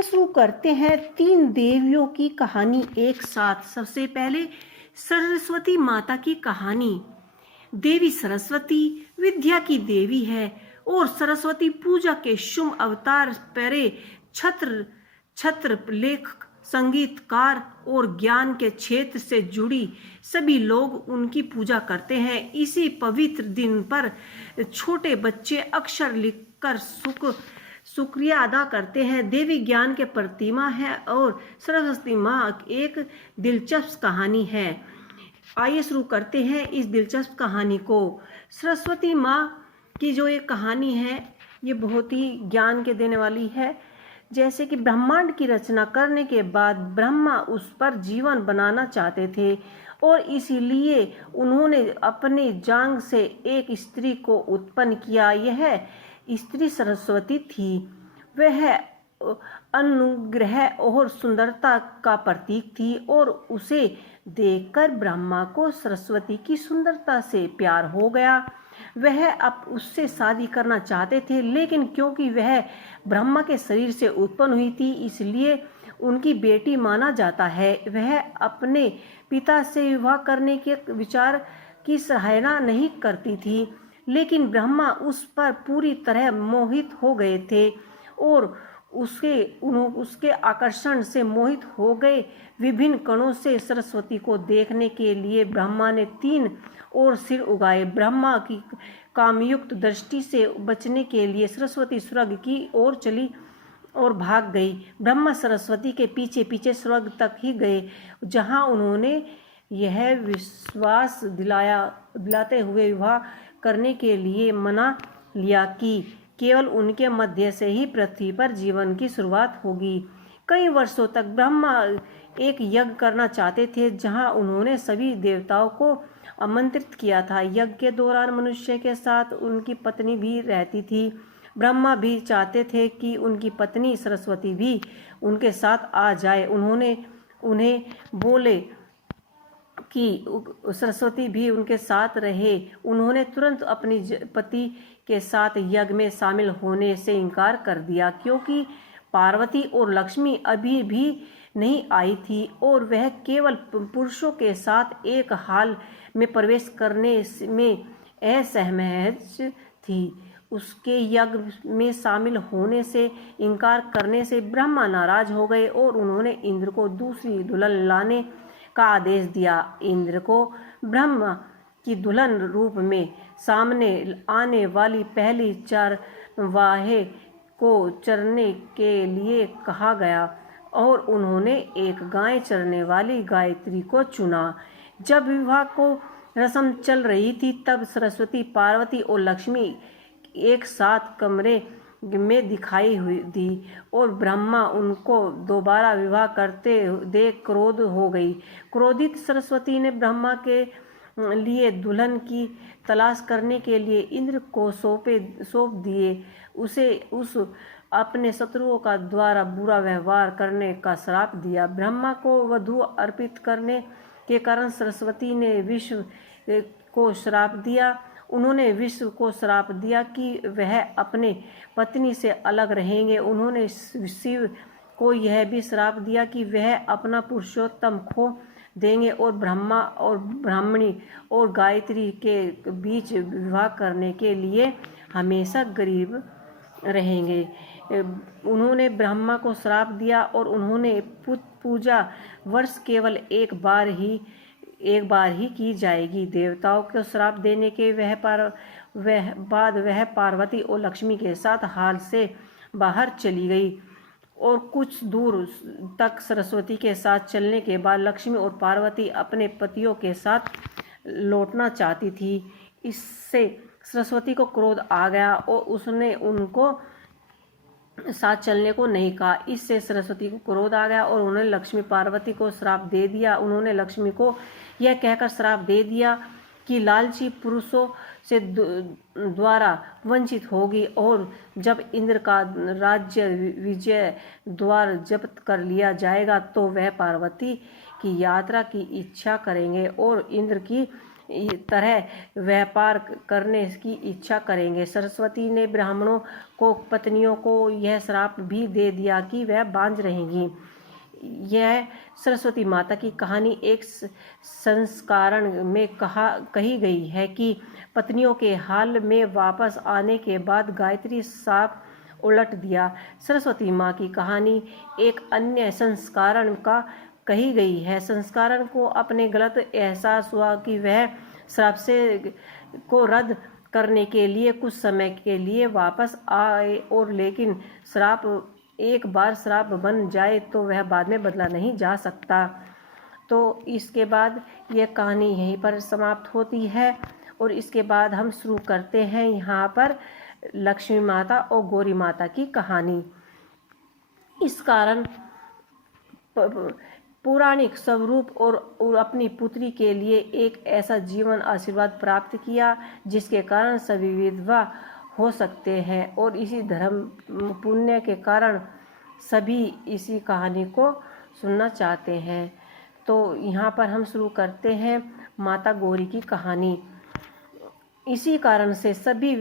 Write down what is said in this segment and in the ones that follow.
आइए शुरू करते हैं 3 देवियों की कहानी एक साथ। सबसे पहले सरस्वती माता की कहानी। देवी सरस्वती विद्या की देवी है और सरस्वती पूजा के शुभ अवतार परे छत्र छत्र लेखक, संगीतकार और ज्ञान के क्षेत्र से जुड़ी सभी लोग उनकी पूजा करते हैं। इसी पवित्र दिन पर छोटे बच्चे अक्षर लिखकर शुक्रिया अदा करते हैं। देवी ज्ञान के प्रतिमा है और सरस्वती माँ एक दिलचस्प कहानी है। आइए शुरू करते हैं इस दिलचस्प कहानी को। सरस्वती माँ की जो एक कहानी है ये बहुत ही ज्ञान के देने वाली है। जैसे कि ब्रह्मांड की रचना करने के बाद ब्रह्मा उस पर जीवन बनाना चाहते थे और इसीलिए उन्होंने अपनी जांग से एक स्त्री को उत्पन्न किया। यह स्त्री सरस्वती थी। वह अनुग्रह और सुंदरता का प्रतीक थी और उसे देखकर ब्रह्मा को सरस्वती की सुंदरता से प्यार हो गया। वह अब उससे शादी करना चाहते थे, लेकिन क्योंकि वह ब्रह्मा के शरीर से उत्पन्न हुई थी इसलिए उनकी बेटी माना जाता है। वह अपने पिता से विवाह करने के विचार की सराहना नहीं करती थी, लेकिन ब्रह्मा उस पर पूरी तरह मोहित हो गए थे और उसके आकर्षण से मोहित हो गए। विभिन्न कणों से सरस्वती को देखने के लिए ब्रह्मा ने 3 और सिर उगाए। ब्रह्मा की कामयुक्त दृष्टि से बचने के लिए सरस्वती स्वर्ग की ओर चली और भाग गई। ब्रह्मा सरस्वती के पीछे पीछे स्वर्ग तक ही गए, जहां उन्होंने यह विश्वास दिलाते हुए विवाह करने के लिए मना लिया कि केवल उनके मध्य से ही पृथ्वी पर जीवन की शुरुआत होगी। कई वर्षों तक ब्रह्मा एक यज्ञ करना चाहते थे, जहां उन्होंने सभी देवताओं को आमंत्रित किया था। यज्ञ के दौरान मनुष्य के साथ उनकी पत्नी भी रहती थी। ब्रह्मा भी चाहते थे कि उनकी पत्नी सरस्वती भी उनके साथ आ जाए। उन्होंने उन्हें बोले कि सरस्वती भी उनके साथ रहे। उन्होंने तुरंत अपनी पति के साथ यज्ञ में शामिल होने से इनकार कर दिया, क्योंकि पार्वती और लक्ष्मी अभी भी नहीं आई थी और वह केवल पुरुषों के साथ एक हाल में प्रवेश करने में असहमत थी। उसके यज्ञ में शामिल होने से इनकार करने से ब्रह्मा नाराज हो गए और उन्होंने इंद्र को दूसरी दुल्हन लाने का आदेश दिया। इंद्र को ब्रह्मा की दुल्हन रूप में सामने आने वाली पहली चरवाहे को चरने के लिए कहा गया और उन्होंने एक गाय चरने वाली गायत्री को चुना। जब विवाह को रस्म चल रही थी तब सरस्वती, पार्वती और लक्ष्मी एक साथ कमरे में दिखाई हुई थी और ब्रह्मा उनको दोबारा विवाह करते देख क्रोध हो गई। क्रोधित सरस्वती ने ब्रह्मा के लिए दुल्हन की तलाश करने के लिए इंद्र को सौंप दिए। उसे उस अपने शत्रुओं का द्वारा बुरा व्यवहार करने का श्राप दिया। ब्रह्मा को वधु अर्पित करने के कारण सरस्वती ने विश्व को श्राप दिया। उन्होंने विश्व को श्राप दिया कि वह अपने पत्नी से अलग रहेंगे। उन्होंने शिव को यह भी श्राप दिया कि वह अपना पुरुषोत्तम खो देंगे और ब्रह्मा और ब्राह्मणी और गायत्री के बीच विवाह करने के लिए हमेशा गरीब रहेंगे। उन्होंने ब्रह्मा को श्राप दिया और उन्होंने पूजा वर्ष केवल एक बार ही की जाएगी। देवताओं को श्राप देने के बाद वह पार्वती और लक्ष्मी के साथ हाल से बाहर चली गई और कुछ दूर तक सरस्वती के साथ चलने के बाद लक्ष्मी और पार्वती अपने पतियों के साथ लौटना चाहती थी। इससे सरस्वती को क्रोध आ गया और उसने उनको साथ चलने को नहीं कहा। इससे सरस्वती को क्रोध आ गया और उन्होंने लक्ष्मी पार्वती को श्राप दे दिया। उन्होंने लक्ष्मी को यह कहकर श्राप दे दिया कि लालची पुरुषों से द्वारा वंचित होगी और जब इंद्र का राज्य विजय द्वार जब्त कर लिया जाएगा तो वह पार्वती की यात्रा की इच्छा करेंगे और इंद्र की तरह व्यापार करने की इच्छा करेंगे। सरस्वती ने ब्राह्मणों को पत्नियों को यह श्राप भी दे दिया कि वह बांझ रहेंगी। यह सरस्वती माता की कहानी एक संस्करण में कही गई है कि पत्नियों के हाल में वापस आने के बाद गायत्री साप उलट दिया। सरस्वती माँ की कहानी एक अन्य संस्करण का कही गई है। संस्करण को अपने गलत एहसास हुआ कि वह श्राप से को रद्द करने के लिए कुछ समय के लिए वापस आए, और लेकिन श्राप एक बार श्राप बन जाए तो वह बाद में बदला नहीं जा सकता। तो इसके बाद यह कहानी यहीं पर समाप्त होती है, और इसके बाद हम शुरू करते हैं यहाँ पर लक्ष्मी माता और गौरी माता की कहानी। इस कारण पौराणिक स्वरूप और अपनी पुत्री के लिए एक ऐसा जीवन आशीर्वाद प्राप्त किया जिसके कारण सभी विधवा हो सकते हैं, और इसी धर्म पुण्य के कारण सभी इसी कहानी को सुनना चाहते हैं। तो यहाँ पर हम शुरू करते हैं माता गौरी की कहानी। इसी कारण से सभी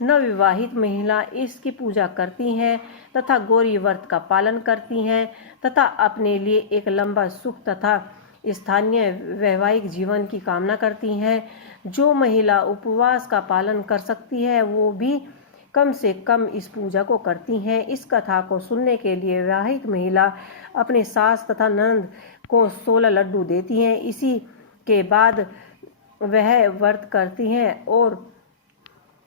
नवविवाहित महिला इसकी पूजा करती हैं तथा गौरी व्रत का पालन करती हैं तथा अपने लिए एक लंबा सुख तथा स्थानीय वैवाहिक जीवन की कामना करती हैं। जो महिला उपवास का पालन कर सकती है वो भी कम से कम इस पूजा को करती हैं। इस कथा को सुनने के लिए विवाहित महिला अपने सास तथा ननद को 16 लड्डू देती हैं। इसी के बाद वह व्रत करती हैं, और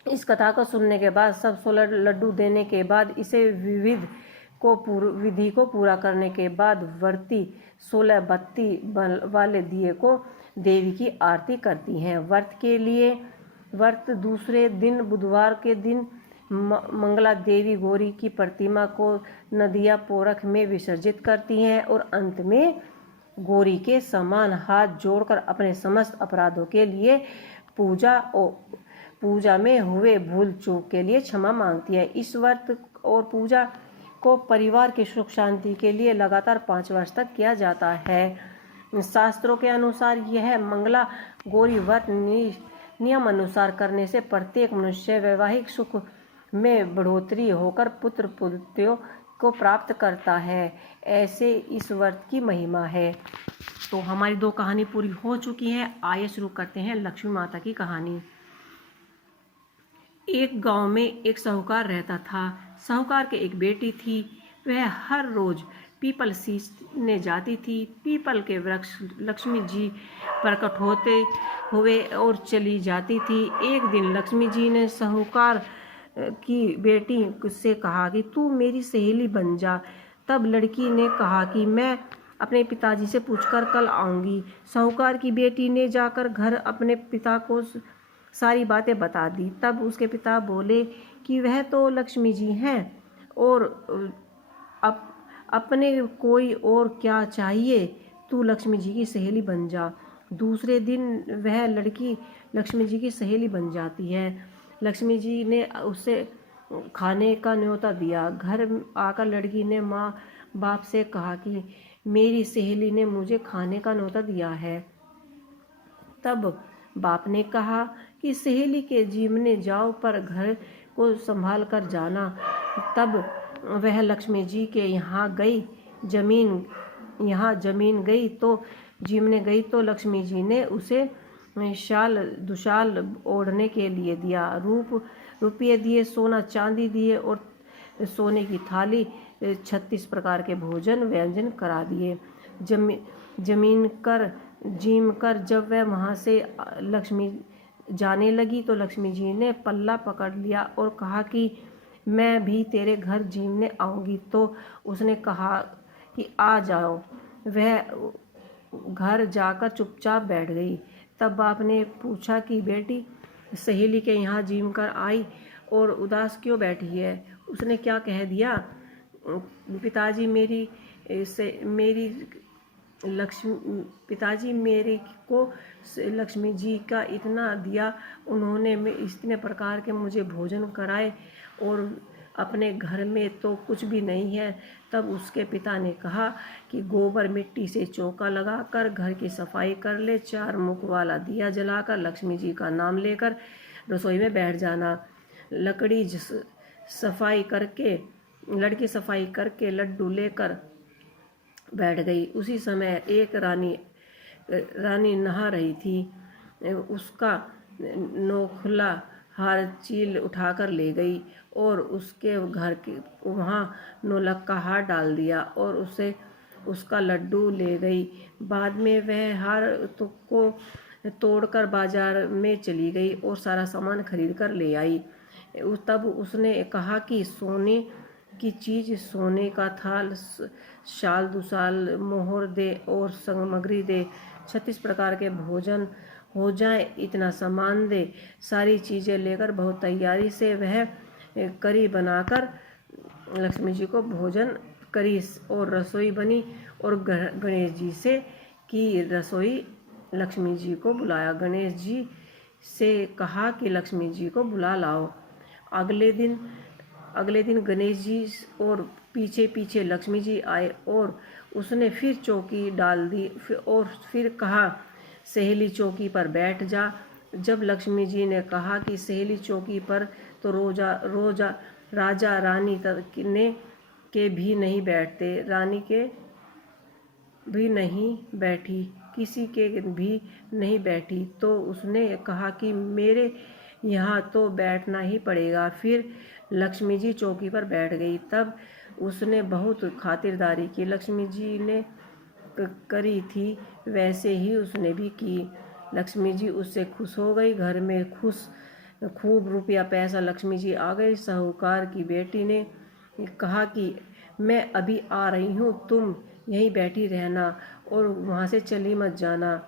इस कथा को सुनने के बाद सब 16 लड्डू देने के बाद इसे विधि को पूरा करने के बाद व्रती 16 बत्ती वाले दिए को देवी की आरती करती हैं। व्रत दूसरे दिन बुधवार के दिन मंगला देवी गौरी की प्रतिमा को नदिया पोरख में विसर्जित करती हैं, और अंत में गौरी के समान हाथ जोड़कर अपने समस्त अपराधों के लिए पूजा में हुए भूल चूक के लिए क्षमा मांगती है। इस व्रत और पूजा को परिवार की सुख शांति के लिए लगातार 5 वर्ष तक किया जाता है। शास्त्रों के अनुसार यह मंगला गौरी व्रत नियम अनुसार करने से प्रत्येक मनुष्य वैवाहिक सुख में बढ़ोतरी होकर पुत्र पुत्रियों को प्राप्त करता है। ऐसे इस व्रत की महिमा है। तो हमारी 2 कहानी पूरी हो चुकी है। आइए शुरू करते हैं लक्ष्मी माता की कहानी। एक गांव में एक साहूकार रहता था। साहूकार के एक बेटी थी। वह हर रोज पीपल सींचने जाती थी। पीपल के वृक्ष लक्ष्मी जी प्रकट होते हुए और चली जाती थी। एक दिन लक्ष्मी जी ने साहूकार की बेटी से कहा कि तू मेरी सहेली बन जा। तब लड़की ने कहा कि मैं अपने पिताजी से पूछकर कल आऊंगी। साहूकार की बेटी ने जाकर घर अपने पिता को सारी बातें बता दी। तब उसके पिता बोले कि वह तो लक्ष्मी जी हैं, और अपने कोई और क्या चाहिए, तू लक्ष्मी जी की सहेली बन जा। दूसरे दिन वह लड़की लक्ष्मी जी की सहेली बन जाती है। लक्ष्मी जी ने उसे खाने का न्योता दिया। घर आकर लड़की ने माँ बाप से कहा कि मेरी सहेली ने मुझे खाने का न्योता दिया है। तब बाप ने कहा कि सहेली के जीवने जाओ पर घर को संभाल कर जाना। तब वह लक्ष्मी जी के यहाँ जमीन गई तो लक्ष्मी जी ने उसे शाल दुशाल ओढ़ने के लिए दिया। रुपये दिए, सोना चांदी दिए, और सोने की थाली 36 प्रकार के भोजन व्यंजन करा दिए। जीम कर जब वह वहाँ से लक्ष्मी जाने लगी तो लक्ष्मी जी ने पल्ला पकड़ लिया और कहा कि मैं भी तेरे घर जीवने आऊँगी। तो उसने कहा कि आ जाओ। वह घर जाकर चुपचाप बैठ गई। तब बाप ने पूछा कि बेटी सहेली के यहाँ जीम कर आई और उदास क्यों बैठी है? उसने क्या कह दिया? पिताजी मेरे को लक्ष्मी जी का इतना दिया, उन्होंने इतने प्रकार के मुझे भोजन कराए, और अपने घर में तो कुछ भी नहीं है। तब उसके पिता ने कहा कि गोबर मिट्टी से चौका लगाकर घर की सफाई कर ले, 4 मुख वाला दिया जलाकर लक्ष्मी जी का नाम लेकर रसोई में बैठ जाना। लड़की सफाई करके लड्डू लेकर बैठ गई। उसी समय एक रानी नहा रही थी। उसका नौखला हार चील उठाकर ले गई और उसके घर के वहाँ नौलख का हार डाल दिया और उसे उसका लड्डू ले गई। बाद में वह हार को तोड़कर बाजार में चली गई और सारा सामान खरीद कर ले आई। तब उसने कहा कि सोने की चीज़, सोने का थाल, शाल दुसाल, मोहर दे और सामग्री दे, 36 प्रकार के भोजन हो जाए, इतना सामान दे। सारी चीज़ें लेकर बहुत तैयारी से वह करी बनाकर लक्ष्मी जी को भोजन करी और रसोई बनी और गणेश जी से की रसोई। लक्ष्मी जी को बुलाया। गणेश जी से कहा कि लक्ष्मी जी को बुला लाओ। अगले दिन गणेश जी और पीछे पीछे लक्ष्मी जी आए और उसने फिर चौकी डाल दी और फिर कहा, सहेली चौकी पर बैठ जा। जब लक्ष्मी जी ने कहा कि सहेली चौकी पर, तो राजा रानी के भी नहीं बैठते। रानी के भी नहीं बैठी, किसी के भी नहीं बैठी। तो उसने कहा कि मेरे यहाँ तो बैठना ही पड़ेगा। फिर लक्ष्मी जी चौकी पर बैठ गई। तब उसने बहुत खातिरदारी की। लक्ष्मी जी ने करी थी वैसे ही उसने भी की। लक्ष्मी जी उससे खुश हो गई। घर में खूब रुपया पैसा लक्ष्मी जी आ गई। साहूकार की बेटी ने कहा कि मैं अभी आ रही हूँ, तुम यहीं बैठी रहना और वहाँ से चली मत जाना।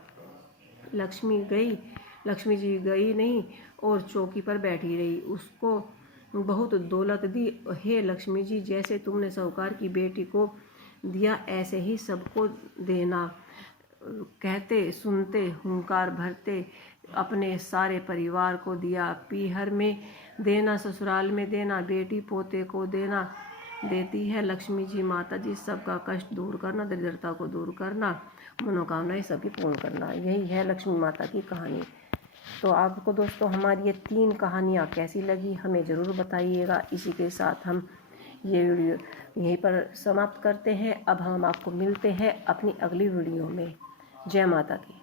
लक्ष्मी जी गई नहीं और चौकी पर बैठी रही। उसको बहुत दौलत दी। हे लक्ष्मी जी, जैसे तुमने साहूकार की बेटी को दिया ऐसे ही सबको देना। कहते सुनते हुंकार भरते अपने सारे परिवार को दिया। पीहर में देना, ससुराल में देना, बेटी पोते को देना। देती है लक्ष्मी जी माता जी सबका कष्ट दूर करना, दरिद्रता को दूर करना, मनोकामनाएं सबकी पूर्ण करना। यही है लक्ष्मी माता की कहानी। तो आपको दोस्तों हमारी ये 3 कहानियाँ कैसी लगी हमें ज़रूर बताइएगा। इसी के साथ हम ये वीडियो यहीं पर समाप्त करते हैं। अब हम आपको मिलते हैं अपनी अगली वीडियो में। जय माता की।